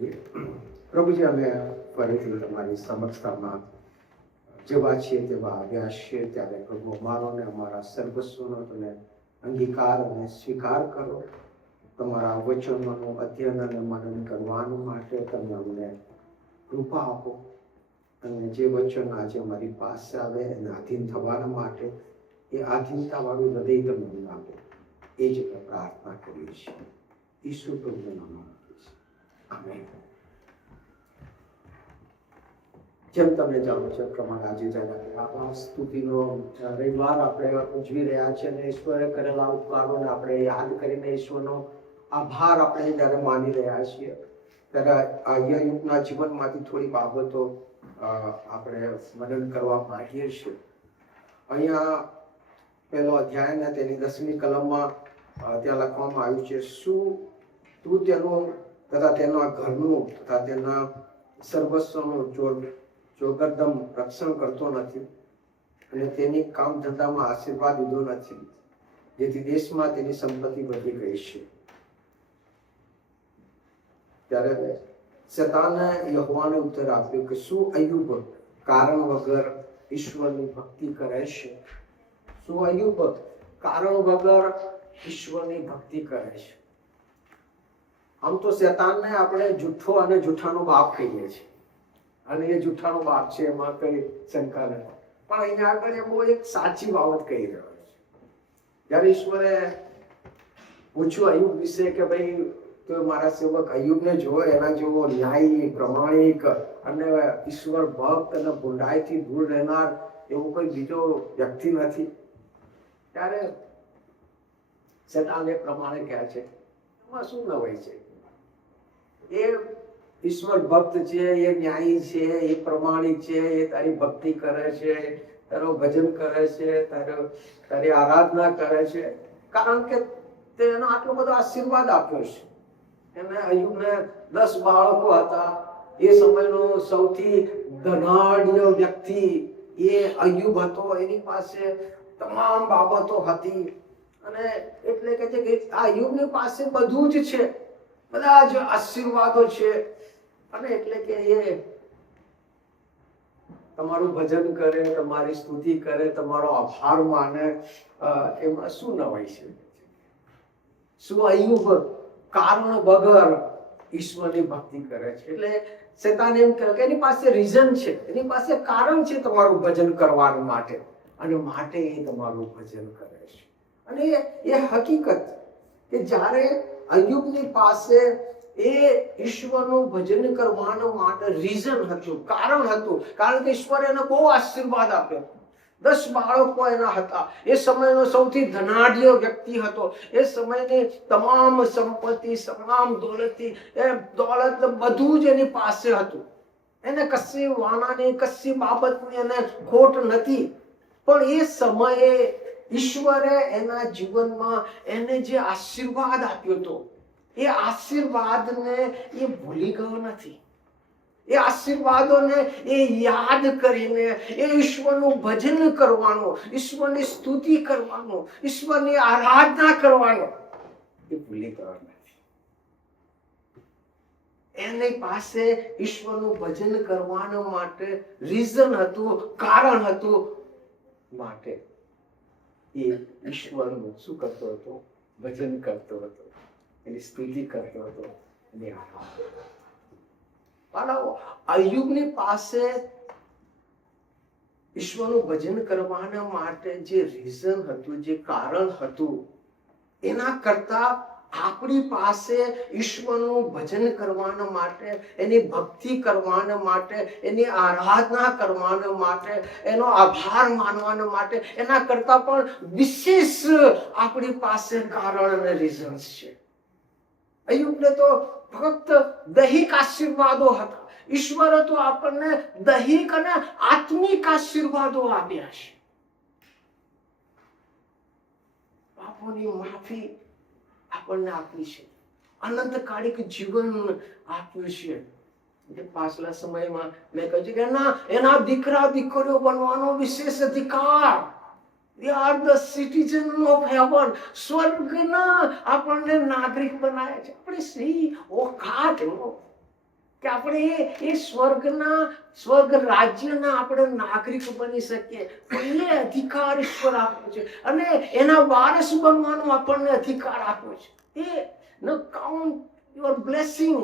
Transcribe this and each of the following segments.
કરીએ. પ્રભુજી, અમે ફરીથી તમારી સમક્ષતામાં જેવા છીએ તેવા આવ્યા છીએ, ત્યારે પ્રભુ અમારો ને અમારા સર્વસ્વનો તમે અંગીકાર અને સ્વીકાર કરો. તમારા વચનોનું અધ્યયન અને મનન કરવાનું માટે તમે અમને કૃપા આપો, અને જે વચન આજે અમારી પાસે આવે એને આધીન થવાના માટે એ આધીનતાવાળું હૃદય તમે અમને આપો. એ જ અમે પ્રાર્થના કરીએ છીએ ઈસુ પ્રભુના નામમાં. આમેન. જેમ તમે જાણો છો પ્રમાણે આજે જ્યારે સ્તુતિનો રવિવાર આપણે ઉજવી રહ્યા છીએ અને ઈશ્વરે કરેલા ઉપકારોને આપણે યાદ કરીને ઈશ્વરનો આભાર આપણે જ્યારે માની રહ્યા છીએ, ત્યારે આ યુગના જીવનમાંથી થોડી બાબતો આપણે મનન કરવા માંગીએ છીએ. અહીંયા પહેલો અધ્યાય ને તેની 10મી કલમમાં ત્યાં લખવામાં આવ્યું છે, શું તું તેનું તથા તેના ઘરનું તથા તેના સર્વસ્વનું ચોગરદમ રક્ષણ કરતો નથી અને તેની કામ ધંધામાં આશીર્વાદ દીધો નથી, જેથી દેશમાં તેની સંપત્તિ વધી ગઈ છે. ત્યારે શેતાને યહોવાને ઉત્તર આપ્યો કે શું અય્યુબ કારણ વગર ઈશ્વરની ભક્તિ કરે છે? શું અય્યુબ કારણ વગર ઈશ્વરની ભક્તિ કરે છે? આમ તો શેતાનને આપણે જૂઠો અને જૂઠાનો બાપ કહીએ છીએ, અને એ જૂઠાનો બાપ છે, એમાં કઈ શંકા નથી. પણ અહીંયા આગળ એ બહુ એક સાચી બાબત કહી રહ્યો છે. જ્યારે ઈશ્વરે પૂછ્યું અય્યુબ વિશે કે ભાઈ તો મારા સેવક અય્યુબને જો, એના જેવો ન્યાયી, પ્રમાણિક અને ઈશ્વર ભક્ત અને ભૂંડાઈથી દૂર રહેનાર એવો કોઈ બીજો વ્યક્તિ નથી. ત્યારે શેતાન એ પ્રમાણે કહે છે, એમાં શું નવાઈ છે? એ ઈશ્વર ભક્ત છે, એ ન્યાયી છે, એ પ્રમાણિક છે, એ તારી ભક્તિ કરે છે, તારું ભજન કરે છે, તારી આરાધના કરે છે, કારણ કે તેનો આટલો બધો આશીર્વાદ આપ્યો છે. એને અય્યુબને 10 બાળકો હતા. એ સમયનો સૌથી ધનાઢ્ય વ્યક્તિ એ અય્યુબ હતો. એની પાસે તમામ બાબતો હતી, અને એટલે કે છે કે આ અય્યુબની પાસે બધું જ છે, બધા જ આશીર્વાદો છે. અને એટલે કે એ તમારું ભજન કરે, તમારી સ્તુતિ કરે, તમારો આભાર માને, એમાં શું નવાઈ છે? શું અય્યુબ કારણ વગર ઈશ્વરની ભક્તિ કરે છે? એટલે શેતાન એમ કહે કે એની પાસે રીઝન છે, એની પાસે કારણ છે તમારું ભજન કરવા માટે, અને માટે એ તમારું ભજન કરે છે. અને એ હકીકત કે જ્યારે અય્યુબની પાસે એ ઈશ્વરનું ભજન કરવાના માટે રીઝન હતું, કારણ હતું, કારણ કે ઈશ્વરે એને બહુ આશીર્વાદ આપ્યો. 10 બાળકો એના હતા. એ સમયનો સૌથી ધનાઢ્ય વ્યક્તિ હતો. એ સમયની તમામ સંપત્તિ, તમામ દોલત બધું જ એની પાસે હતું. એને કશી વાનાની, કશી બાબતની એને ખોટ નથી. પણ એ સમયે ઈશ્વરે એના જીવનમાં એને જે આશીર્વાદ આપ્યો હતો, એ આશીર્વાદને એ ભૂલી ગયો નથી. એ આશીર્વાદોને એ યાદ કરીને એ ઈશ્વરનું ભજન કરવાનું, ઈશ્વરની સ્તુતિ કરવાનું, ઈશ્વરની આરાધના કરવાનું એ ભૂલી ગયો નથી. એની પાસે ઈશ્વરનું ભજન કરવાના માટે રીઝન હતું, કારણ હતું, માટે એ ઈશ્વરનું શું કરતો હતો? ભજન કરતો હતો, એની સ્તુતિ કરતો હતો, એની આરાધના. અય્યુબની પાસે ઈશ્વરનું ભજન કરવાના માટે જે રીઝન હતું, જે કારણ હતું, એના કરતા આપણી પાસે ઈશ્વરનું ભજન કરવાના માટે, એની ભક્તિ કરવાના માટે, એની આરાધના કરવાના માટે, એનો આભાર માનવાના માટે, એના કરતા પણ વિશેષ આપણી પાસે કારણ અને રીઝન્સ છે. અય્યુબને તો ફક્ત દૈહિક આશીર્વાદો હતા. ઈશ્વરે તો આપણને દૈહિક અને આત્મિક આશીર્વાદો આપ્યા છે. પાપોની માફી આપણને આપી છે, અનંતકાલિક જીવન આપ્યું છે. પાછલા સમયમાં મેં કહ્યું કે એના દીકરા દીકરીઓ બનવાનો વિશેષ અધિકાર. They are the citizens of heaven. સ્વર્ગના આપણને નાગરિક બનાવ્યા છે. આપણે સહી ઓકાત કે આપણે એ સ્વર્ગ રાજ્યના આપણે નાગરિક બની શકીએ. એ અધિકાર ઈશ્વર આપ્યો છે અને એના વારસ બનવાનો આપણને અધિકાર આપ્યો છે. એ નો કાઉન્ટ યોર બ્લેસિંગ,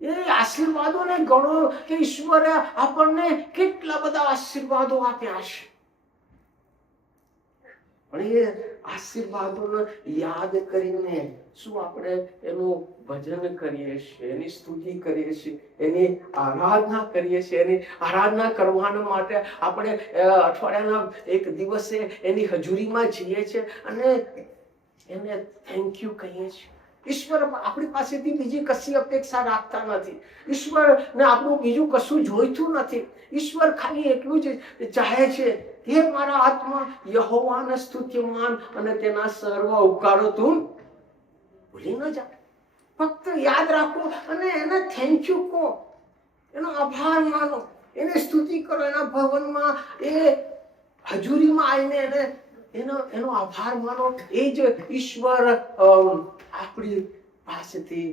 એ આશીર્વાદોને ગણો કે ઈશ્વરે આપણને કેટલા બધા આશીર્વાદો આપ્યા છે. પણ એ આશીર્વાદોને યાદ કરીને શું આપણે એનું ભજન કરીએ છીએ, એની સ્તુતિ કરીએ છીએ, એની આરાધના કરીએ છીએ. એની આરાધના કરવાના માટે આપણે અઠવાડિયાના એક દિવસે એની હજુરીમાં જઈએ છીએ અને એને થેન્ક યુ કહીએ છીએ. ઈશ્વર આપણી પાસેથી બીજી કશી અપેક્ષા રાખતા નથી. ઈશ્વરને આપણું બીજું કશું જોઈતું નથી. ઈશ્વર ખાલી એટલું જ ચાહે છે, હે મારા આત્મા યહોવાને સ્તુત્યમાન અને તેના સર્વ ઉપકારો તું ભૂલી ન જા. ફક્ત યાદ રાખો અને એને થેન્ક યુ કહો, એનો આભાર માનો, એને સ્તુતિ કરો. એના ભવનમાં એ હજુરીમાં આવીને એનો આભાર માનો. એ જ ઈશ્વર આપણી પાસેથી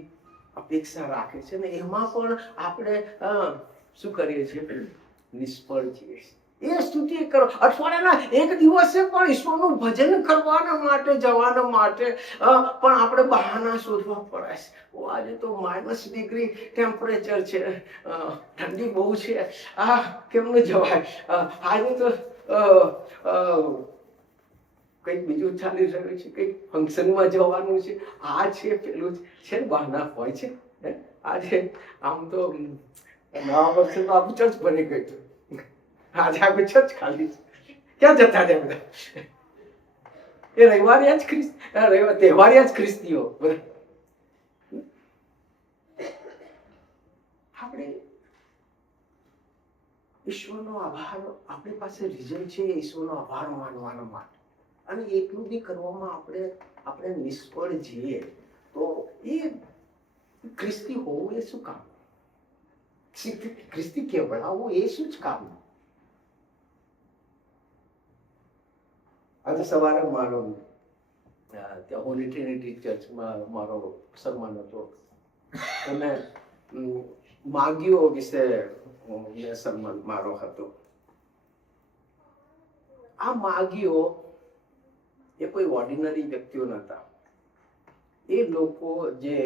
અપેક્ષા રાખે છે ને એમાં પણ આપણે શું કરીએ છીએ? નિષ્ફળ છીએ. એ સ્તુતિ કરો. અઠવાડિયાના એક દિવસે પણ ઈશ્વરનું ભજન કરવાના માટે જવાના માટે પણ આપણે બહાના શોધવા પડે છે. આજે તો -ડિગ્રી ટેમ્પરેચર છે, ઠંડી બહુ છે, કેમનું જવાય? આજે તો કંઈક બીજું ચાલી રહ્યું છે, કંઈક ફંક્શનમાં જવાનું છે, આ છે પેલું છે, બહાના હોય છે. આજે આમ તો નવા વર્ષે તો આખું ચર્ચ બની ગયું હતું. આજે આખું ચર્ચ ખાલી ક્યાં જતા રહ્યા બધા? એ રવિવારિયા જ તહેવારિયા જ ખ્રિસ્તીઓ બધા. આપણે ઈશ્વરનો આભાર, આપણી પાસે રીઝન છે ઈશ્વરનો આભાર માનવાનો માટે, અને એટલું બી કરવામાં આપણે નિષ્ફળ જઈએ તો એ ખ્રિસ્તી હોવું એ શું કામ? ખ્રિસ્તી કહેવાવું એ શું જ કામ? આજે સવારે મારો ત્યાં હોલી ટ્રિનિટી ચર્ચમાં મારો સન્માન હતો અને માગીઓ વિશે સન્માન મારો હતો. આ માગીઓ એ કોઈ ઓર્ડિનરી વ્યક્તિઓ નહોતા. એ લોકો જે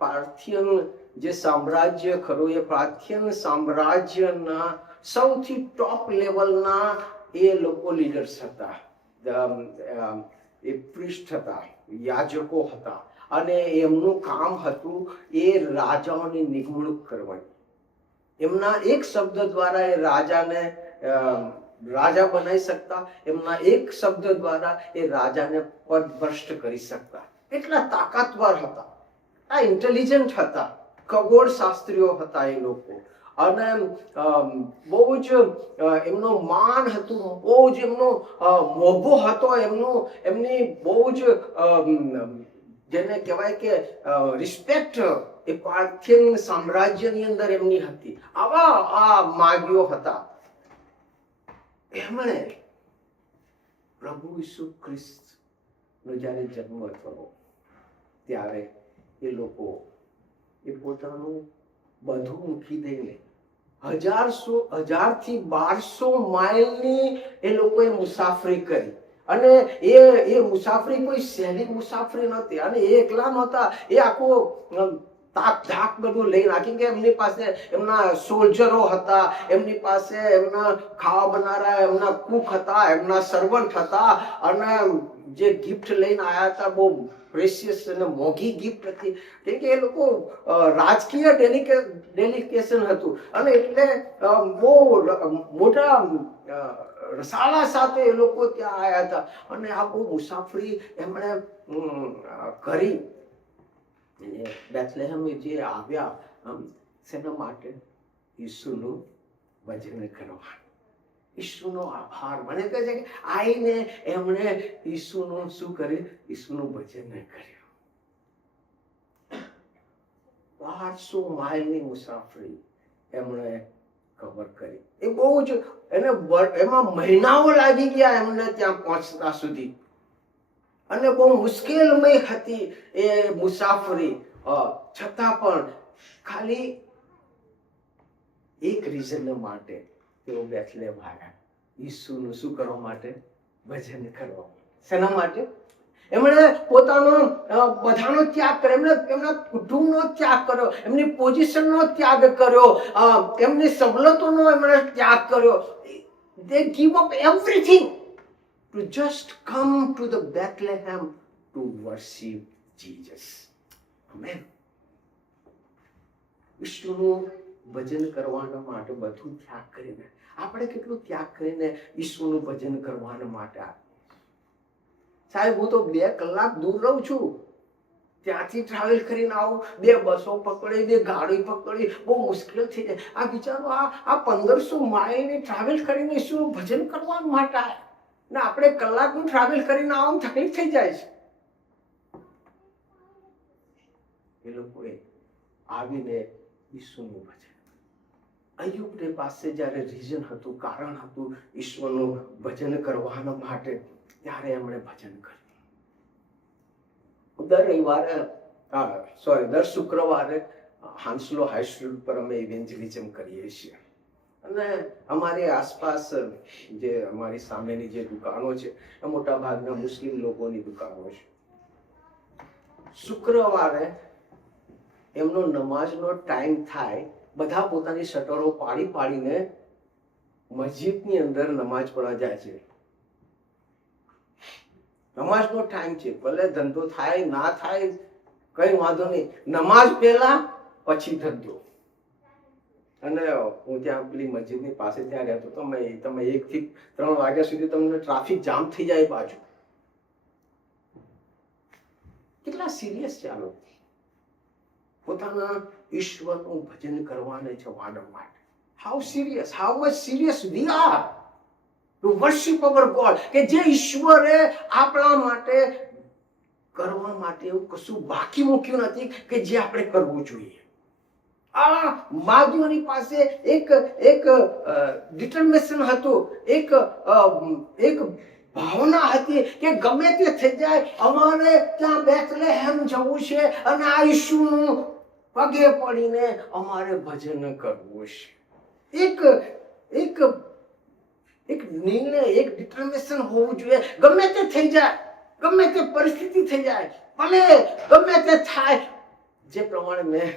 પાર્થિયન જે સામ્રાજ્ય ખરું, એ પાર્થિયન સામ્રાજ્યના સૌથી ટોપ લેવલના એ લોકો લીડર્સ હતા. એ પ્રિસ્ટ હતા, યાજકો હતા, અને એમનું કામ હતું એ રાજાઓની નિમણૂક કરવાની. એમના એક શબ્દ દ્વારા એ રાજાને રાજા બનાવી શકતા. એમના એક શબ્દ દ્વારા એ રાજાને પદભ્રષ્ટ કરી શકતા. એટલા તાકાતવર હતા, આ ઇન્ટેલિજન્ટ હતા, ખગોળ શાસ્ત્રીઓ હતા એ લોકો. અને બહુ જ એમનો માન હતું, બહુ જ એમનો મોભો હતો, એમની બહુ જ જેને કહેવાય કે રિસ્પેક્ટ એ પાર્થિયન સામ્રાજ્યની અંદર એમની હતી. આવા આ માગીઓ હતા. એમણે પ્રભુ ઈસુ ખ્રિસ્તનો જ્યારે જન્મ થયો ત્યારે એ લોકો એ પોતાનું બધું મૂકી દઈને 1000 થી 1200 માઇલની એ લોકોએ મુસાફરી કરી. અને એ મુસાફરી કોઈ સહેલી મુસાફરી નહોતી. અને એ એકલા નહોતા, એ આખો તાક ધાક બધું લઈ નાખી. કે એમની પાસે એમના સોલ્જરો હતા, એમની પાસે એમના ખાવા બનારા એમના કુક હતા, એમના સર્વન્ટ હતા, અને જે ગિફ્ટ લઈને આવ્યા હતા બહુ પ્રેશિયસ અને મોંઘી ગિફ્ટ હતી, કેમ કે એ લોકો રાજકીય ડેલિકેશન હતું. અને એટલે બહુ મોટા રસાળા સાથે એ લોકો ત્યાં આવ્યા હતા. અને આ બહુ મુસાફરી એમણે કરી. બેથલેહેમ જે આવ્યા શેના માટે? ઈસુનું ભજન કરવા, ઈસુનો આભાર. મને કહે છે કે આઈને એમણે ઈસુનું શું કર્યું? ઈસુનું ભજન કર્યું. 1200 માઇલની મુસાફરી એમણે કવર કરી. એ બહુ જ એમાં મહિનાઓ લાગી ગયા એમને ત્યાં પહોંચતા સુધી. અને બહુ મુશ્કેલમય હતી એ મુસાફરી. છતાં પણ ખાલી એક રીઝન માટે તેઓ બેથલેહેમ આવ્યા, ઈસુનું શું કરવા માટે? ભજન કરવા. શેના માટે? એમણે પોતાનો બધાનો ત્યાગ કર્યો, એમણે એમના કુટુંબનો ત્યાગ કર્યો, એમની પોઝિશનનો ત્યાગ કર્યો, એમની સવલતોનો એમણે ત્યાગ કર્યો. They give up everything to just come to the Bethlehem to worship Jesus. Amen. ઈશ્વરનું ભજન કરવાના માટે બધું ત્યાગ કરીને, આપણે કેટલું ત્યાગ કરીને ઈશ્વરનું ભજન કરવાના માટે? સાહેબ, હું તો 2 કલાક દૂર રહું છું, ત્યાંથી ટ્રાવેલ કરીને આવું, 2 બસો પકડી, 2 ગાડી પકડી, બહુ મુશ્કેલ થઈ જાય. આ બિચારો આ 1500 માઇલની ટ્રાવેલ કરીને ઈશ્વરનું ભજન કરવા માટે આવ્યા ને આપણે કલાકનું ટ્રાવેલ કરીને આવું, તકલીફ થઈ જાય છે. એ લોકોએ આવીને ઈશ્વરનું ભજન, અય્યુબને પાસે જ્યારે રીઝન હતું, કારણ હતું ઈશ્વરનું ભજન કરવાના માટે, ત્યારે એમણે ભજન કર્યું. દર શુક્રવારે હાંસલો હાઈસ્કૂલ પર અમે ઇવેન્જલિઝમ કરીએ છીએ, અને અમારી આસપાસ જે અમારી સામેની જે દુકાનો છે એ મોટા ભાગના મુસ્લિમ લોકોની દુકાનો છે. શુક્રવારે એમનો નમાઝનો ટાઈમ થાય, બધા પોતાની શટરો પાડીને મસ્જિદની અંદર નમાઝ પઢવા જાય છે. નમાઝનો ટાઈમ છે, ભલે ધંધો થાય ના થાય કઈ વાંધો નહીં, નમાઝ પહેલા પછી ધંધો. અને હું ત્યાં પેલી મસ્જિદની પાસે ત્યાં રહેતો તો, તમે 1 થી 3 વાગ્યા સુધી તમને ટ્રાફિક જામ થઈ જાય બાજુ. કેટલા સિરિયસ છે આ લોકો પોતાના ઈશ્વરનું ભજન કરવાને જવાના માટે. How much serious we are to worship our God, કે જે ઈશ્વરે આપણા માટે કરવા માટે એવું કશું બાકી મૂક્યું નથી કે જે આપણે કરવું જોઈએ. આ માધ્યોની પાસે એક ડિટર્મિનેશન હતું, એક ભાવના હતી કે ગમે તે થઈ જાય અમારે ત્યાં બેથલેહેમ જવું છે અને આ ઈશ્વરનું પગે પડીને અમારે ભજન કરવું છે. એક નિર્ણય, એક ડિટર્મિનેશન હોવું જોઈએ. ગમે તે થઈ જાય, ગમે તે પરિસ્થિતિ થઈ જાય, ભલે ગમે તે થાય, જે પ્રમાણે મેં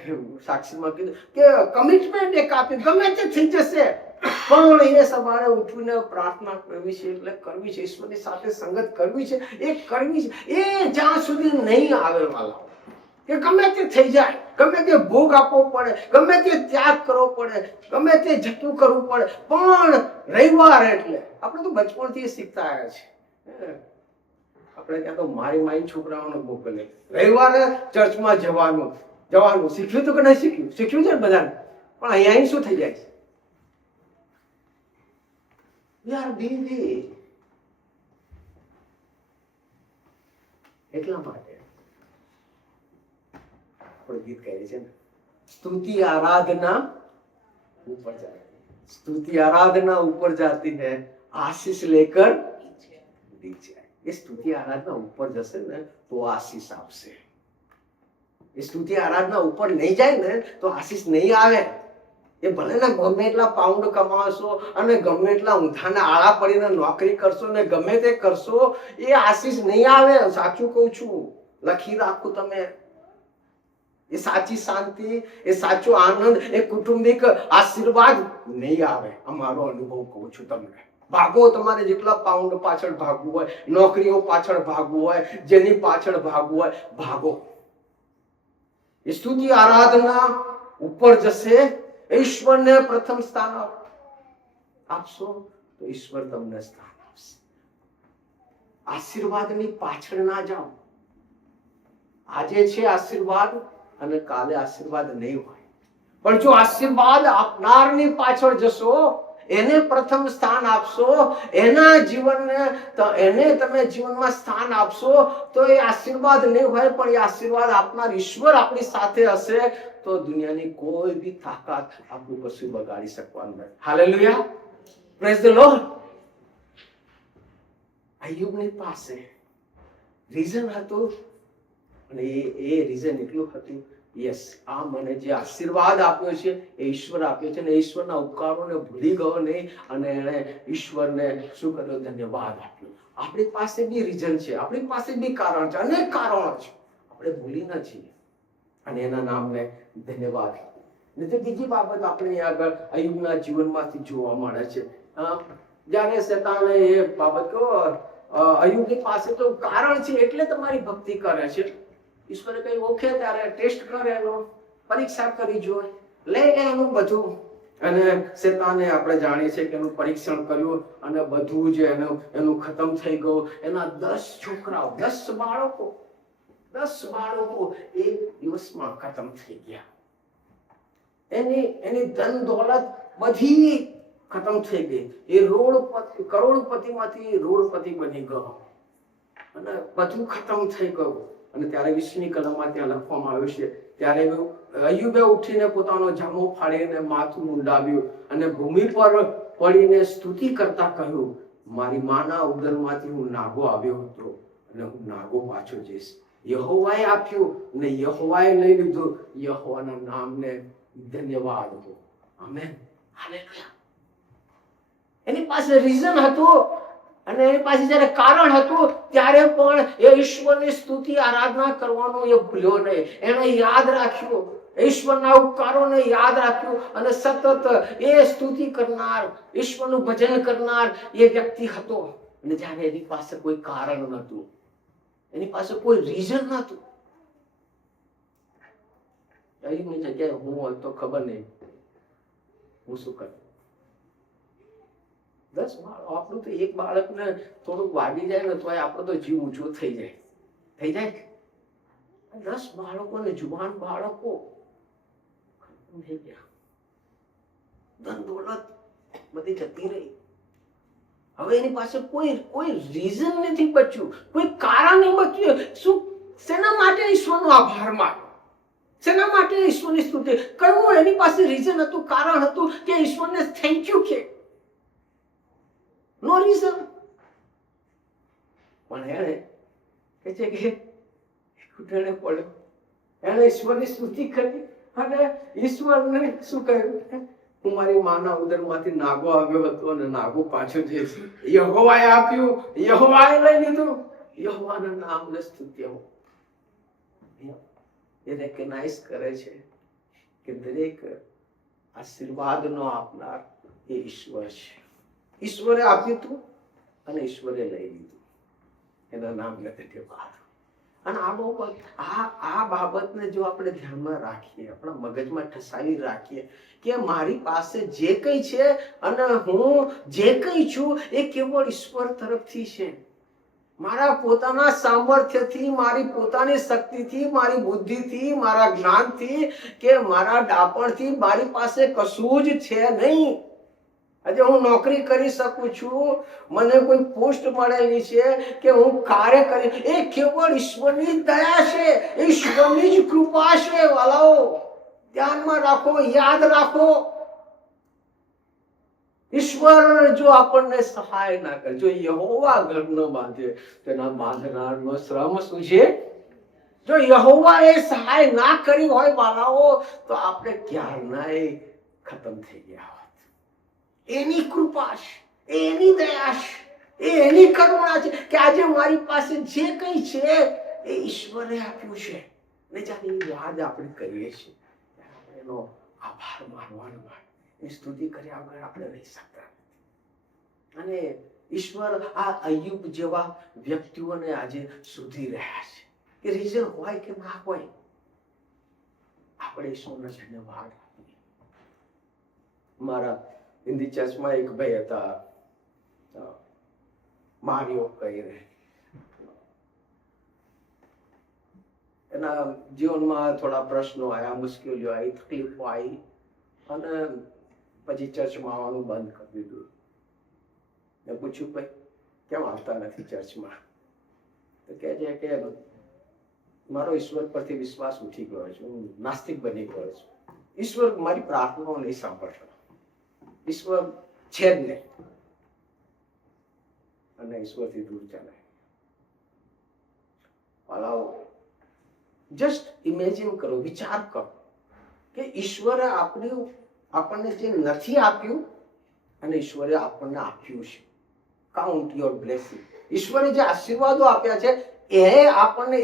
સાક્ષીમાં કીધું કે કમિટમેન્ટ એક આપી, ગમે તે થઈ જશે પણ એ સવારે ઉઠીને પ્રાર્થના કરવી છે, એટલે કરવી છે, ઈશ્વરની સાથે સંગત કરવી છે, એ કરવી છે. એ જ્યાં સુધી નહીં આવે વાલા, કે ગમે તે થઈ જાય, ગમે તે ભોગ આપવો પડે, ગમે તે ત્યાગ કરવો પડે, ગમે તે જતું કરવું પડે, પણ રવિવાર એટલે આપણે તો બચપણથી શીખતા આવ્યા છે. આપણે ત્યાં તો મારી છોકરાઓને મોકલે, રવિવારે ચર્ચમાં જવાનું શીખ્યું તો કે નહીં શીખ્યું? શીખ્યું છે ને બધાને, પણ અહીંયા શું થઈ જાય છે? We are busy. એટલા માટે આપણે ગીત કહે છે ને, સ્તુતિ આરાધના ऊपर जाती, स्तुति आराधना ऊपर जाती है, आशीष लेकर नीचे आए. ये स्तुति आराधना ऊपर जैसे ने तो आशीष आपसे, ये स्तुति आराधना ऊपर नहीं जाए ने तो आशीष नहीं आवे. એ ભલે ને ગમે એટલા પાઉન્ડ કમાશો અને ગમે એટલા ઊંધાના આળા પડીને નોકરી કરશો ને ગમે તે કરશો, એ આશીષ નહીં આવે. સાચું કહું છું, લખી રાખો તમે. એ સાચી શાંતિ, એ સાચો આનંદ, એ કુટુંબિક આશીર્વાદ નહીં આવે. અમારો અનુભવ કહું છું તમને. ભાગો, તમારે જેટલા પાઉન્ડ પાછળ ભાગવું હોય, નોકરીઓ પાછળ ભાગવું હોય, જેની પાછળ ભાગવું હોય, ભાગો. એ સ્તુતિ આરાધના ઉપર જશે. ઈશ્વરને પ્રથમ સ્થાન આપશો તો ઈશ્વર તમને સ્થાન આપશે. આશીર્વાદની પાછળ ના જાઓ. આજે છે આશીર્વાદ અને કાલે આશીર્વાદ નહીં હોય, પણ જો આશીર્વાદ આપનારની પાછળ જશો, એને પ્રથમ સ્થાન આપશો, એના જીવનને એને તમે જીવનમાં સ્થાન આપશો, તો એ આશીર્વાદ નહીં હોય, પણ એ આશીર્વાદ આપનાર ઈશ્વર આપણી સાથે હશે, તો દુનિયાની કોઈ બી તાકાત આપણું કશું બગાડી શકવાનું નથી. Hallelujah, praise the Lord. અય્યુબની પાસે રીઝન હતું, અને એ રીઝન એટલું હતું યસ, આ મને જે આશીર્વાદ આપ્યો છે એ ઈશ્વર આપ્યો છે, અને ઈશ્વરના ઉપકારોને ભૂલી ગયો નહીં, અને એણે ઈશ્વરને શું કર્યો? ધન્યવાદ આપ્યો. આપણી પાસે બી રીઝન છે, આપણી પાસે બી કારણ છે, અનેક કારણો છે, આપણે ભૂલી ન છીએ અને એના નામને ધન્યવાદ. તો બીજી બાબત આપણે આગળ અય્યુબના જીવનમાંથી જોવા મળે છે. જ્યારે શેતાને એ બાબત કહો, અય્યુબની પાસે તો કારણ છે એટલે તમારી ભક્તિ કરે છે. ઈશ્વરે કઈ ઓળખે ત્યારે ટેસ્ટ કરે, એનો પરીક્ષા કરી જોઈ, લઈ લે એનું બધું. અને શેતાને આપણે જાણીએ છીએ કે એનું પરીક્ષણ કર્યું અને બધું જ એનું ખતમ થઈ ગયું. એના 10 છોકરાઓ, 10 બાળકો એક દિવસમાં ખતમ થઈ ગયા. એની ધન દોલત બધી ખતમ થઈ ગઈ. એ કરોડપતિમાંથી રોડપતિ બની ગયો અને બધું ખતમ થઈ ગયું. અને ત્યારે 20મી કલમમાં ત્યાં લખવામાં આવ્યું છે, ત્યારે અય્યુબે ઉઠીને પોતાનો જામો ફાડીને માથું મુંડાવ્યું અને ભૂમિ પર પડીને સ્તુતિ કરતા કહ્યું, મારી માના ઉદરમાંથી હું નાગો આવ્યો હતો અને હું નાગો પાછો જઈશ. યહોવાએ આપ્યું ને યહોવાએ લઈ લીધું. યહોવાના નામને ધન્યવાદ હો. Amen, hallelujah. એની પાસે રીઝન હતું અને એની પાસે જયારે કારણ હતું ત્યારે પણ એ ઈશ્વરની સ્તુતિ આરાધના કરવાનું એ ભૂલ્યો નહીં. એને યાદ રાખ્યું, ઈશ્વરના ઉપકારોને યાદ રાખ્યું અને સતત એ સ્તુતિ કરનાર, ઈશ્વરનું ભજન કરનાર એ વ્યક્તિ હતો. અને જ્યારે એની પાસે કોઈ કારણ નહોતું, એની પાસે કોઈ રીઝન નહોતું, એની જગ્યાએ હું હોય તો ખબર નહીં હું શું કરું. 10 બાળકો, આપણું તો એક બાળકને થોડુંક વાગી જાય ને તો આપણો તો જીવ ઊંચો થઈ જાય. 10 બાળકો ને જુવાન બાળકો થઈ ગયા, ધન દોલત બધી જતી રહી. હવે એની પાસે કોઈ રીઝન નથી બચ્યું, કોઈ કારણ નહીં બચ્યું. શું, શેના માટે ઈશ્વરનો આભાર માનો, શેના માટે ઈશ્વરની સ્તુતિ કરવું? એની પાસે રીઝન હતું, કારણ હતું કે ઈશ્વરને થેન્ક યુ કે નો રીઝન. પણ એને કે છે કે ઘૂંટણે પડ્યો, એને ઈશ્વરની સ્તુતિ કરી અને ઈશ્વરને શું કહ્યું? હું મારી માના ઉદરમાંથી નાગો આવ્યો હતો અને નાગો પાછો જઈશ. યહોવાએ આપ્યું, યહોવાએ લઈ લીધું. યહોવાના નામને સ્તુત્ય. એ રેકગ્નાઇઝ કરે છે કે દરેક આશીર્વાદનો આપનાર એ ઈશ્વર છે. ઈશ્વરે આપ્યું હતું અને ઈશ્વરે લઈ લીધું. એના નામને ધન્યવાદ. અને આ બાબતને જો આપણે ધ્યાનમાં રાખીએ, આપણા મગજમાં ઠસાવી રાખીએ કે મારી પાસે જે કંઈ છે અને હું જે કંઈ છું એ કેવળ ઈશ્વર તરફથી છે. મારા પોતાના સામર્થ્યથી, મારી પોતાની શક્તિથી, મારી બુદ્ધિથી, મારા જ્ઞાનથી કે મારા ડાપણથી મારી પાસે કશું જ છે નહીં. આજે હું નોકરી કરી શકું છું, મને કોઈ પોસ્ટ મળેલી છે કે હું કાર્ય કરી, એ કેવળ ઈશ્વરની દયા છે, ઈશ્વરની જ કૃપા છે. વાલાઓ, ધ્યાનમાં રાખો, યાદ રાખો. ઈશ્વર જો આપણને સહાય ના કરે, જો યહોવા ઘર ન બાંધે તેના બાંધનારનો શ્રમ શું છે? જો યહોવા એ સહાય ના કરી હોય વાલાઓ, તો આપણે ક્યારનાય ખતમ થઈ ગયા હોત. એની કૃપા છે, એની દયા છે, એની કરુણા છે કે આજે મારી પાસે જે કંઈ છે એ ઈશ્વરે આપ્યું છે. ને જ્યારે યાદ આપણે કરીએ છીએ ત્યારે એનો આભાર માનવાનો, એ સ્તુતિ કર્યા વગર આપણે રહી શકતા. અને ઈશ્વર આ અય્યુબ જેવા વ્યક્તિઓને આજે શોધી રહ્યા છે કે રીઝન હોય કે ના હોય, આપણે ઈશ્વરને ધન્યવાદ આપીએ. મારા હિન્દી ચર્ચમાં એક ભાઈ હતા, મારિયો કહીને. એના જીવનમાં થોડા પ્રશ્નો આવ્યા, મુશ્કેલીઓ આવી, તકલીફો આવી અને પછી ચર્ચમાં આવવાનું બંધ કરી દીધું. મેં પૂછ્યું, ભાઈ કેમ આવતા નથી ચર્ચમાં? તો કહે છે કે મારો ઈશ્વર પરથી વિશ્વાસ ઉઠી ગયો છે, હું નાસ્તિક બની ગયો છું. ઈશ્વર મારી પ્રાર્થનાઓ નહીં સાંભળતો, ઈશ્વર છે જ નહીં અને ઈશ્વરથી દૂર ચાલે. જસ્ટ ઇમેજિન કરો, વિચાર કરો કે ઈશ્વરે આપણને જે નથી આપ્યું અને ઈશ્વરે આપણને આપ્યું છે. Count your blessing. ઈશ્વરે જે આશીર્વાદો આપ્યા છે એ આપણને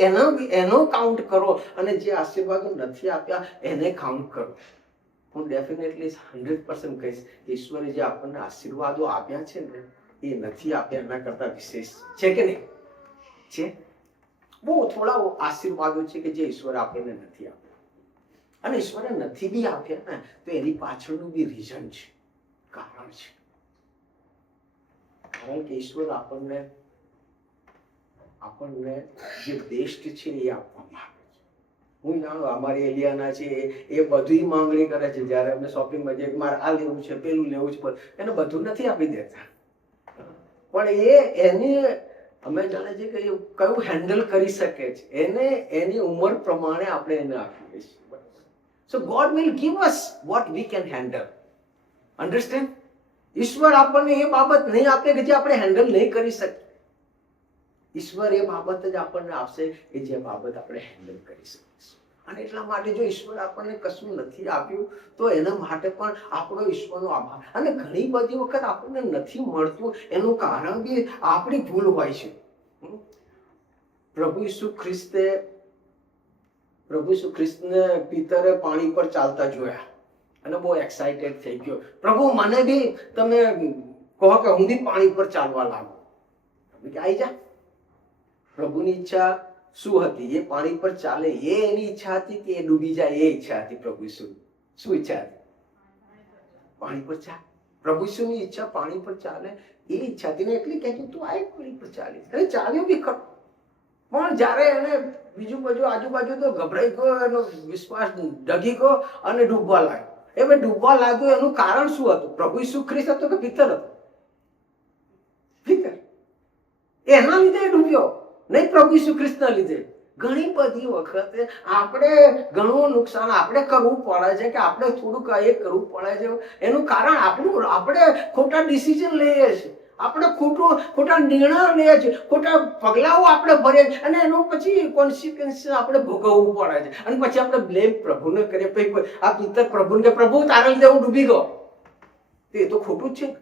એનો કાઉન્ટ કરો, અને જે આશીર્વાદો નથી આપ્યા એને કાઉન્ટ કરો. હું ડેફિનેટલી 100% કહીશ કે ઈશ્વરે જે આપણને આશીર્વાદો આપ્યા છે ને એ નથી આપ્યા એના કરતા વિશેષ છે કે નહીં? છે. બહુ થોડા આશીર્વાદો છે કે જે ઈશ્વર આપણને નથી આપ્યા, અને ઈશ્વરે નથી બી આપ્યા ને તો એની પાછળનું બી રીઝન છે, કારણ છે. કારણ કે ઈશ્વર આપણને જે બેસ્ટ છે એ આપવા માંગે છે. હું જાણું અમારી એલિયાના છે એ બધું માંગણી કરે છે. જ્યારે અમે શોપિંગમાં જઈએ મારે આ લેવું છે, પેલું લેવું છે, એને બધું નથી આપી દેતા, પણ એને અમે જાણે છે કે કયું હેન્ડલ કરી શકે છે એને એની ઉંમર પ્રમાણે આપણે એને આપીએ છીએ. So God will give us what we can handle. Understand? ઈશ્વર આપણને એ બાબત નહીં આપે કે જે આપણે હેન્ડલ નહીં કરી શકીએ. ઈશ્વર એ બાબત જ આપણને આપશે કે જે બાબત આપણે હેન્ડલ કરી શકીશું. અને એટલા માટે જો ઈશ્વર આપણને કશું નથી આપ્યું તો એના માટે પણ આપણો ઈશ્વરનો આભાર. અને ઘણી બધી વખત આપણને નથી મળતું એનું કારણ બી આપણી ભૂલ હોય છે. પ્રભુ ઈસુ ખ્રિસ્તને પિતરે પાણી પર ચાલતા જોયા અને બહુ એક્સાઇટેડ થઈ ગયો. પ્રભુ મને બી તમે કહો કે હું બી પાણી પર ચાલવા લાગુ. તમે કે આવી જા. પ્રભુની ઈચ્છા શું હતી? એ પાણી પર ચાલે એ એની ઈચ્છા હતી કે એ ડૂબી જાય એ ઈચ્છા હતી? પ્રભુ ઈસુ શું ઈચ્છા હતી? પાણી પર ચાલે. પ્રભુ ઈસુની ઈચ્છા પાણી પર ચાલે એ ઈચ્છા હતી ને એટલે કે તું આ પાણી પર ચાલી. અને ચાલ્યો બી ખરો, પણ જ્યારે એને બીજું બધું આજુબાજુ તો ગભરાઈ ગયો, એનો વિશ્વાસ ડગી ગયો અને ડૂબવા લાગ્યો. હવે ડૂબવા લાગ્યો એનું કારણ શું હતું? પ્રભુ ઈસુ ખ્રિસ્ત હતો કે પિતર હતો? પિતર. એના લીધે ડૂબ્યો, નહીં પ્રભુ ઈસુ ખ્રિસ્તના લીધે. ઘણી બધી વખતે આપણે ઘણું નુકસાન આપણે કરવું પડે છે કે આપણે થોડુંક એ કરવું પડે છે. એનું કારણ આપણે ખોટા ડિસિઝન લઈએ છીએ, આપણે ખોટા નિર્ણયો લઈએ છીએ, ખોટા પગલાઓ આપણે ભરીએ છીએ અને એનો પછી કોન્સિક્વન્સ આપણે ભોગવવું પડે છે. અને પછી આપણે બ્લેમ પ્રભુને કરીએ. પછી આ પિતર પ્રભુને કે પ્રભુ તારા લીધે હું ડૂબી ગયો. એ તો ખોટું જ છે.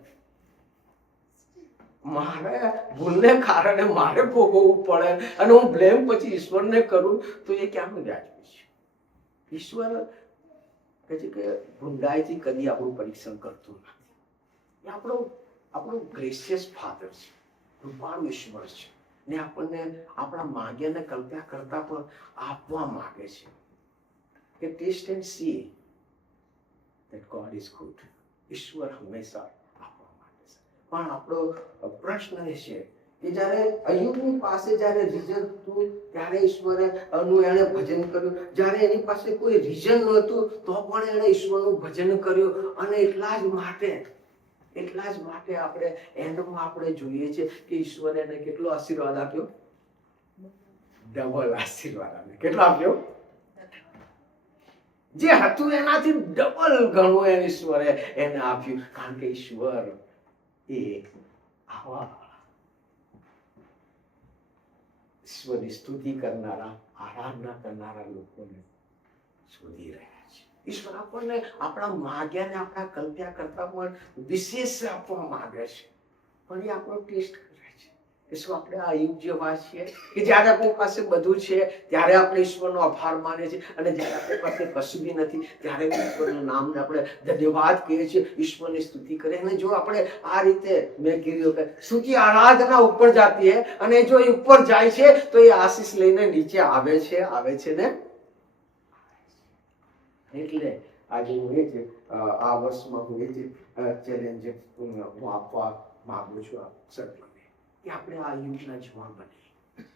મારે ભૂલને કારણે મારે ભોગવવું પડે અને હું બ્લેમ પછી ઈશ્વરને કરું તો એ ક્યાંનું વ્યાજબી છે? ઈશ્વર કહે છે કે ભૂંડાઈથી કદી આપણું પરીક્ષણ કરતું નથી. એ આપણો ગ્રેસિયસ ફાધર છે, કૃપાળુ ઈશ્વર છે ને આપણને આપણા માંગ્યાને કલ્પ્યા કરતા પણ આપવા માંગે છે કે taste and see that God is good. ઈશ્વર હંમેશા આપવા માંગે છે. પણ આપણો પ્રશ્ન એ છે કે જ્યારે અય્યુબની પાસે જ્યારે રીઝન હતું ત્યારે ઈશ્વરે એણે ભજન કર્યું. જ્યારે એની પાસે કોઈ રીઝન નહોતું તો પણ એણે ઈશ્વરનું ભજન કર્યું. અને એટલા જ માટે આપણે એન્ડમાં આપણે જોઈએ છે કે ઈશ્વરે એને કેટલો આશીર્વાદ આપ્યો? ડબલ આશીર્વાદ આપ્યો. કેટલો આપ્યો? જે હતું એનાથી ડબલ ગણું ઈશ્વરે એને આપ્યું. કારણ કે ઈશ્વર એ આવા ઈશ્વરની સ્તુતિ કરનારા, આરાધના કરનારા લોકોને શોધી રહ્યા છે. ઈશ્વર આપણને આપણા માગ્યાને આપણા કલ્પ્યા કરતા પણ વિશેષ આપવા માંગે છે. પણ એ આપણો ટેસ્ટ કરે છે કે શું આપણે આ યુગ જેવા છીએ કે જ્યારે આપણી પાસે બધું છે ત્યારે આપણે ઈશ્વરનો આભાર માનીએ છીએ, અને જ્યારે આપણી પાસે કશું બી નથી ત્યારે ઈશ્વરના નામને આપણે ધન્યવાદ કહીએ છીએ, ઈશ્વરની સ્તુતિ કરીએ. અને જો આપણે આ રીતે મેં કીધું કે સ્તુતિ આરાધના ઉપર જાતી હે, અને જો એ ઉપર જાય છે તો એ આશીષ લઈને નીચે આવે છે ને. એટલે આજે હું આ વર્ષમાં હું ચેલેન્જ હું આપવા માંગુ છું આ સર્કલને કે આપણે આ યુગના જવાન બનીએ.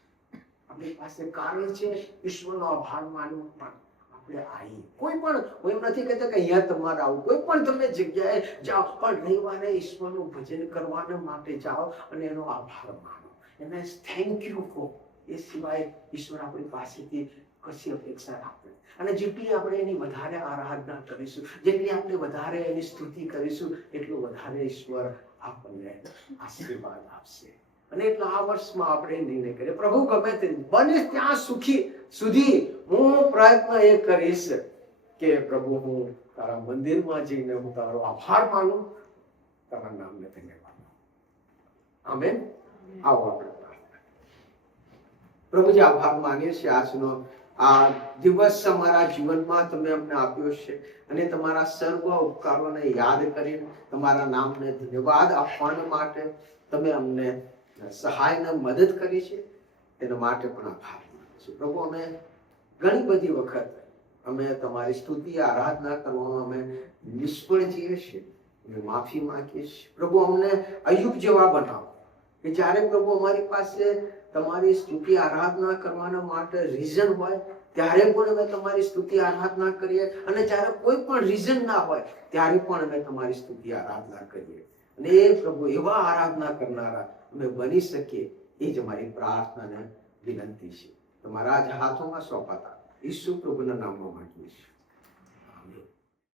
આપણી પાસે કાર્ય છે ઈશ્વરનો આભાર માનવો. પણ આપણે આવીએ કોઈ પણ, હું એમ નથી કહેતા કે અહીંયા તમારે આવું, કોઈ પણ તમે જગ્યાએ જાઓ પણ રવિવારે ઈશ્વરનું ભજન કરવાના માટે જાઓ અને એનો આભાર માનો, એને થેન્ક યુ ફોર. એ સિવાય ઈશ્વર આપણી પાસેથી કશી અપેક્ષા રાખે. અને જેટલી આપણે એની વધારે આરાધના કરીશું, જેટલી આપણે વધારે એની સ્તુતિ કરીશું, એટલું વધારે ઈશ્વર આપણને આશીર્વાદ આપશે. અને એટલા આ વર્ષમાં આપણે નિર્ણય કરીએ પ્રભુ ગમે તે બને ત્યાં સુધી હું પ્રયત્ન એ કરીશ કે પ્રભુ હું તારા મંદિરમાં જઈને હું તારો આભાર માનું, તારા નામને ધન્યવાદ. આમેન. આવો આપણે પ્રાર્થના. પ્રભુજી આભાર માનીએ છીએ આજનો આ દિવસ અમારા જીવનમાં તમે અમને આપ્યો છે અને તમારા સર્વ ઉપકારોને યાદ કરીને તમારા નામને ધન્યવાદ આપવા માટે તમે અમને સહાયને મદદ કરી છે, તેના માટે પણ આભાર માનું છું. પ્રભુ અમે ઘણી બધી વખત અમે તમારી સ્તુતિ આરાધના કરવામાં અમે નિષ્ફળ જઈએ છીએ, અમે માફી માંગીએ છીએ. પ્રભુ અમને અયુબ જેવા બનાવો કે જ્યારે પ્રભુ અમારી પાસે તમારી સ્તુતિ આરાધના કરવાના માટે રીઝન હોય ત્યારે પણ અમે તમારી સ્તુતિ આરાધના કરીએ, અને જ્યારે કોઈ પણ રીઝન ના હોય ત્યારે પણ અમે તમારી સ્તુતિ આરાધના કરીએ. અને એ પ્રભુ એવા આરાધના કરનારા અમે બની શકીએ, એ જ અમારી પ્રાર્થના ને વિનંતી છે. તમારા જ હાથોમાં સોંપાતા ઈસુ પ્રભુના નામમાં માંગીએ છીએ.